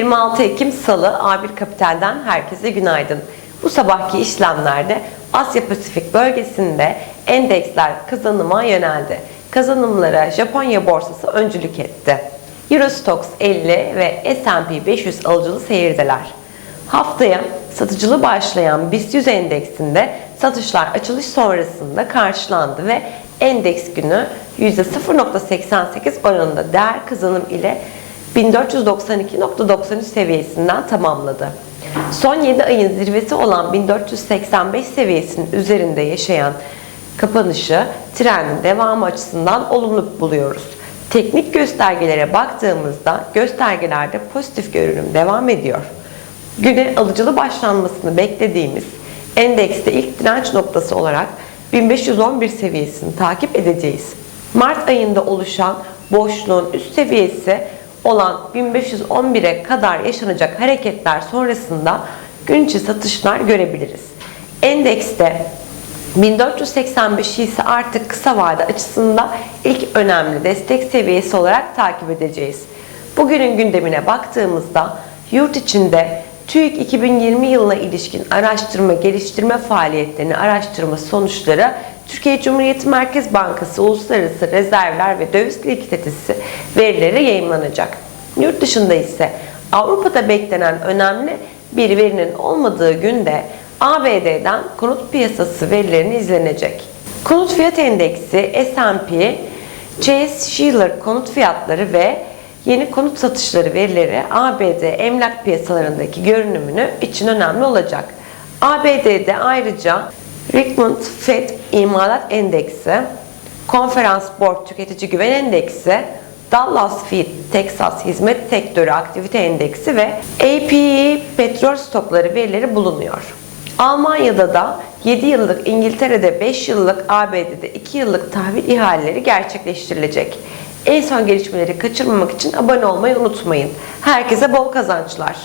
26 Ekim Salı A1 Kapital'den herkese günaydın. Bu sabahki işlemlerde Asya Pasifik bölgesinde endeksler kazanıma yöneldi. Kazanımlara Japonya borsası öncülük etti. Eurostox 50 ve S&P 500 alıcılı seyirdeler. Haftaya satıcılı başlayan BIST 100 endeksinde satışlar açılış sonrasında karşılandı ve endeks günü %0.88 oranında değer kazanım ile 1492.93 seviyesinden tamamladı. Son 7 ayın zirvesi olan 1485 seviyesinin üzerinde yaşayan kapanışı trendin devamı açısından olumlu buluyoruz. Teknik göstergelere baktığımızda göstergelerde pozitif görünüm devam ediyor. Güne alıcılı başlanmasını beklediğimiz endekste ilk direnç noktası olarak 1511 seviyesini takip edeceğiz. Mart ayında oluşan boşluğun üst seviyesi olan 1511'e kadar yaşanacak hareketler sonrasında gün içi satışlar görebiliriz. Endekste 1485 ise artık kısa vade açısında ilk önemli destek seviyesi olarak takip edeceğiz. Bugünün gündemine baktığımızda yurt içinde TÜİK 2020 yılına ilişkin araştırma geliştirme faaliyetlerini araştırma sonuçları Türkiye Cumhuriyeti Merkez Bankası Uluslararası Rezervler ve Döviz Likiditesi verileri yayınlanacak. Yurt dışında ise Avrupa'da beklenen önemli bir verinin olmadığı günde ABD'den konut piyasası verilerini izlenecek. Konut fiyat endeksi S&P, Chase Shiller konut fiyatları ve yeni konut satışları verileri ABD emlak piyasalarındaki görünümünü için önemli olacak. ABD'de ayrıca Richmond Fed İmalat Endeksi, Konferans Board Tüketici Güven Endeksi, Dallas Fed Texas Hizmet Sektörü Aktivite Endeksi ve APE petrol stokları verileri bulunuyor. Almanya'da da 7 yıllık, İngiltere'de 5 yıllık, ABD'de 2 yıllık tahvil ihaleleri gerçekleştirilecek. En son gelişmeleri kaçırmamak için abone olmayı unutmayın. Herkese bol kazançlar.